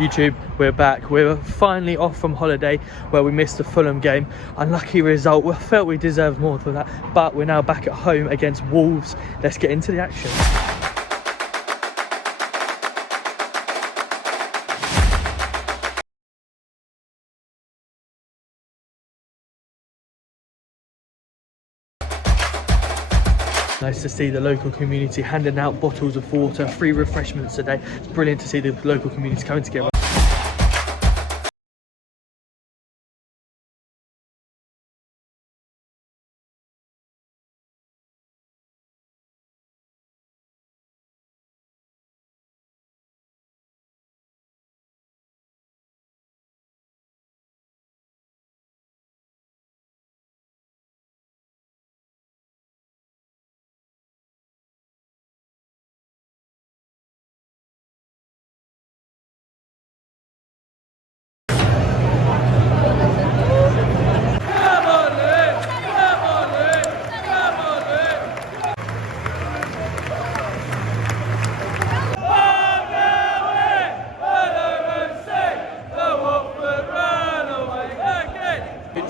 YouTube, we're back. We're finally off from holiday where we missed the Fulham game. Unlucky result. We felt we deserved more than that, but we're now back at home against Wolves. Let's get into the action. Nice to see the local community handing out bottles of water, free refreshments today. It's brilliant to see the local community coming together.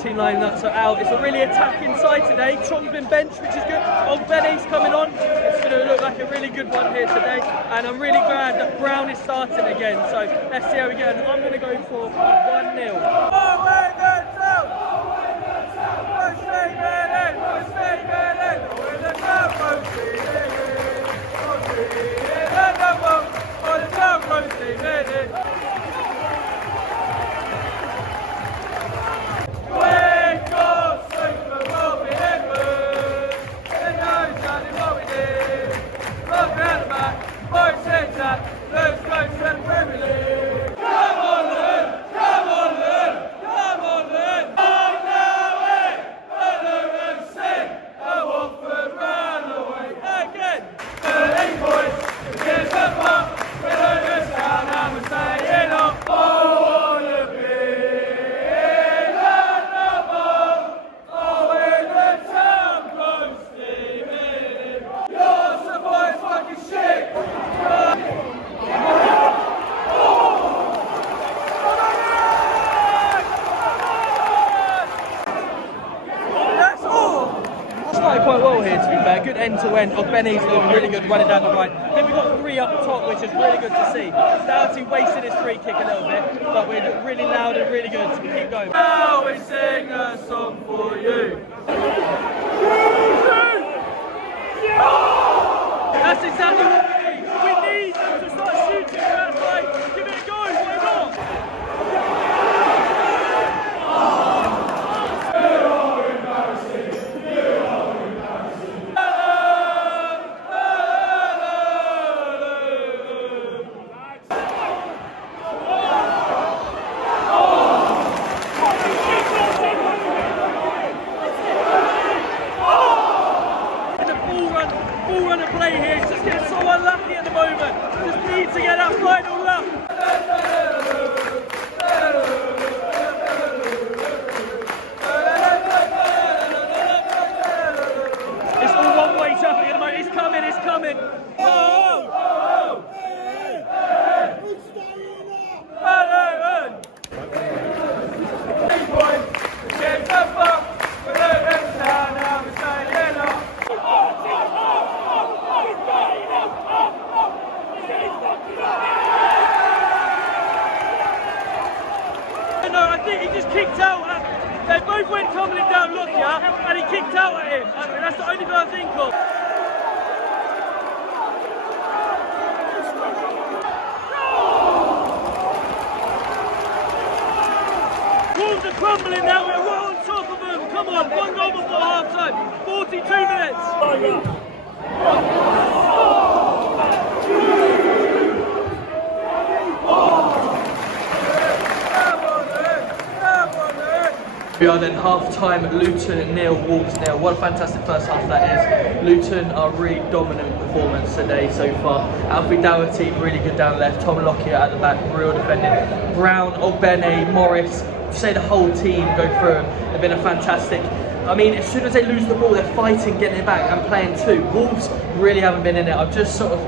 Team lineups are out. It's a really attacking side today. Chong's been benched, which is good. Benny's coming on. It's going to look like a really good one here today. And I'm really glad that Brown is starting again. So let's see how we get on. I'm going to go for 1-0. Quite well here, to be fair. Good end-to-end. Benny's looking really good running down the right. Then we've got 3 up top, which is really good to see. Doughty wasted his free kick a little bit, but we're really loud and really good, so we keep going. Now we sing a song for you. That's exactly what we need. We need them to start shooting. That's like, give it a go, why not? Kicked out at, they both went tumbling down, look, yeah, and he kicked out at him. And that's the only thing I think of. Wolves are crumbling now, we're right on top of them. Come on, 1 goal before half time, 42 minutes. We are then half-time, Luton 0, Wolves 0. What a fantastic first half that is. Luton are really dominant performance today so far. Alfie Doherty, really good down left. Tom Lockyer at the back, real defending. Brown, Ogbene, Morris, say the whole team go through. They've been a fantastic. I mean, as soon as they lose the ball, they're fighting, getting it back and playing too. Wolves really haven't been in it. I've just sort of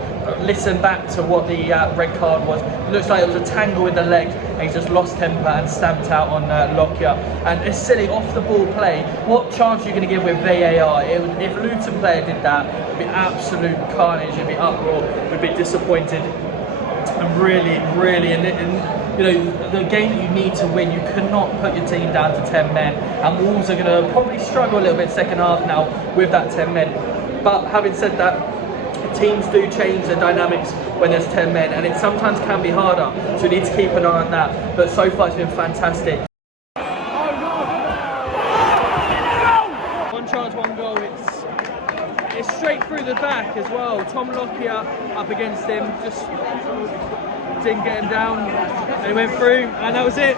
listen back to what the red card was. It looks like it was a tangle with the leg, and he's just lost temper and stamped out on Lockyer. And it's silly, off the ball play. What chance are you going to give with VAR? If Luton player did that, it'd be absolute carnage, it'd be uproar, we'd be disappointed. And really, you know, the game that you need to win, you cannot put your team down to 10 men. And Wolves are going to probably struggle a little bit second half now with that 10 men. But having said that, teams do change their dynamics when there's 10 men, and it sometimes can be harder. So we need to keep an eye on that. But so far it's been fantastic. One chance, one goal. It's straight through the back as well. Tom Lockyer up against him, just didn't get him down, and he went through, and that was it.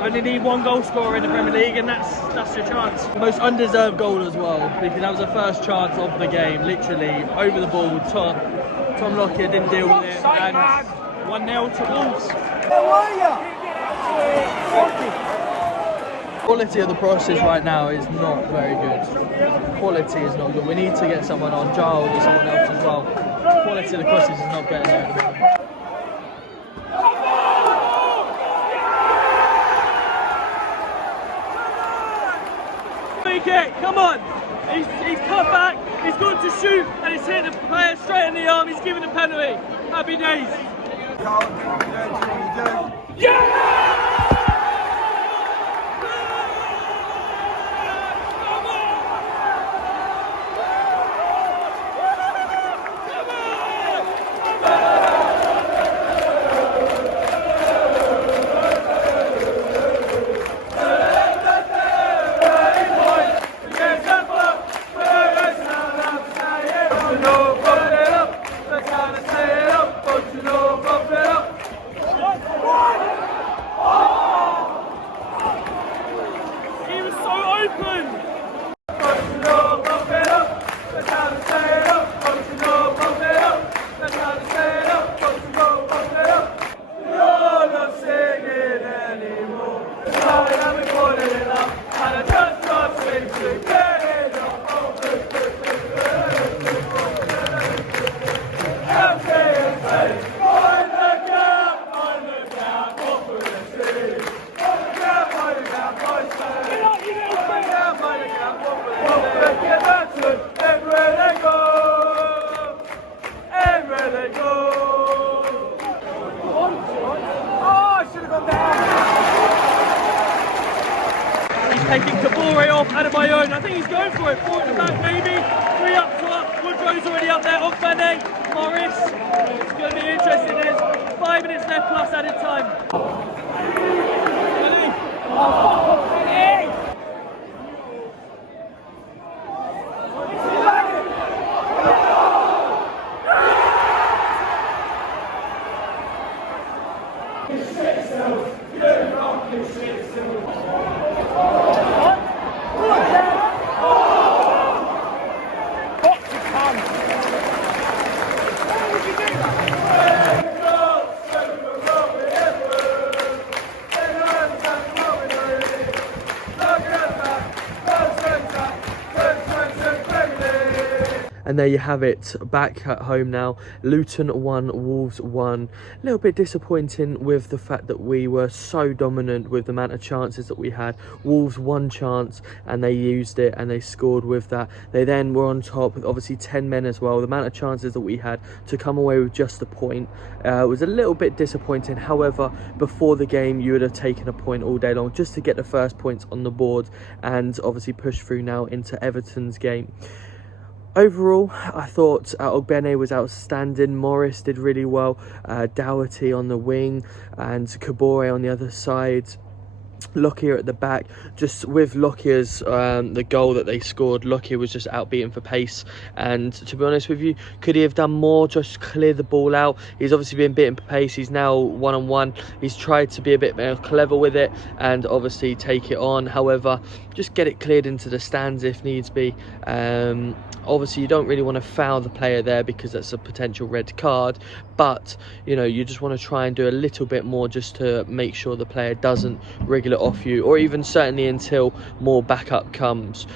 Only need one goal scorer in the Premier League, and that's your chance. Most undeserved goal as well, because that was the first chance of the game, literally over the ball. Tom Lockyer didn't deal with it, and 1-0 to Wolves. Quality of the process right now is not very good. Quality is not good. We need to get someone on, Giles or someone else as well. Quality of the process is not getting there at the moment. Come on! He's cut back, he's gone to shoot, and he's hit the player straight in the arm. He's given a penalty. Happy days. Yeah! Taking Coyh off, out of my own. I think he's going for it. 4 at the back, maybe. 3 up top. Woodrow's already up there. Off Bene. Morris. It's going to be interesting. There's 5 minutes left plus added time. And there you have it, back at home now. Luton 1, Wolves 1. A little bit disappointing with the fact that we were so dominant with the amount of chances that we had. Wolves 1 chance and they used it and they scored with that. They then were on top with obviously 10 men as well. The amount of chances that we had to come away with just a point was a little bit disappointing. However, before the game you would have taken a point all day long just to get the first points on the board and obviously push through now into Everton's game. Overall, I thought Ogbene was outstanding. Morris did really well. Doherty on the wing and Coyh on the other side. Lockyer at the back. Just with Lockyer's the goal that they scored, Lockyer was just outbeaten for pace, and to be honest with you, could he have done more, just clear the ball out? He's obviously been beaten for pace. He's now one-on-one. He's tried to be a bit more clever with it and obviously take it on. However, just get it cleared into the stands if needs be. Obviously you don't really want to foul the player there because that's a potential red card, but you know, you just want to try and do a little bit more just to make sure the player doesn't wriggle it off you, or even certainly until more backup comes.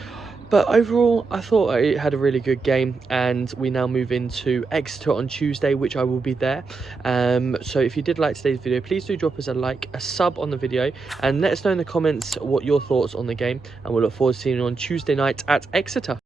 But overall, I thought it had a really good game, and we now move into Exeter on Tuesday, which I will be there. So if you did like today's video, please do drop us a like, a sub on the video, and let us know in the comments what your thoughts on the game, and we'll look forward to seeing you on Tuesday night at Exeter.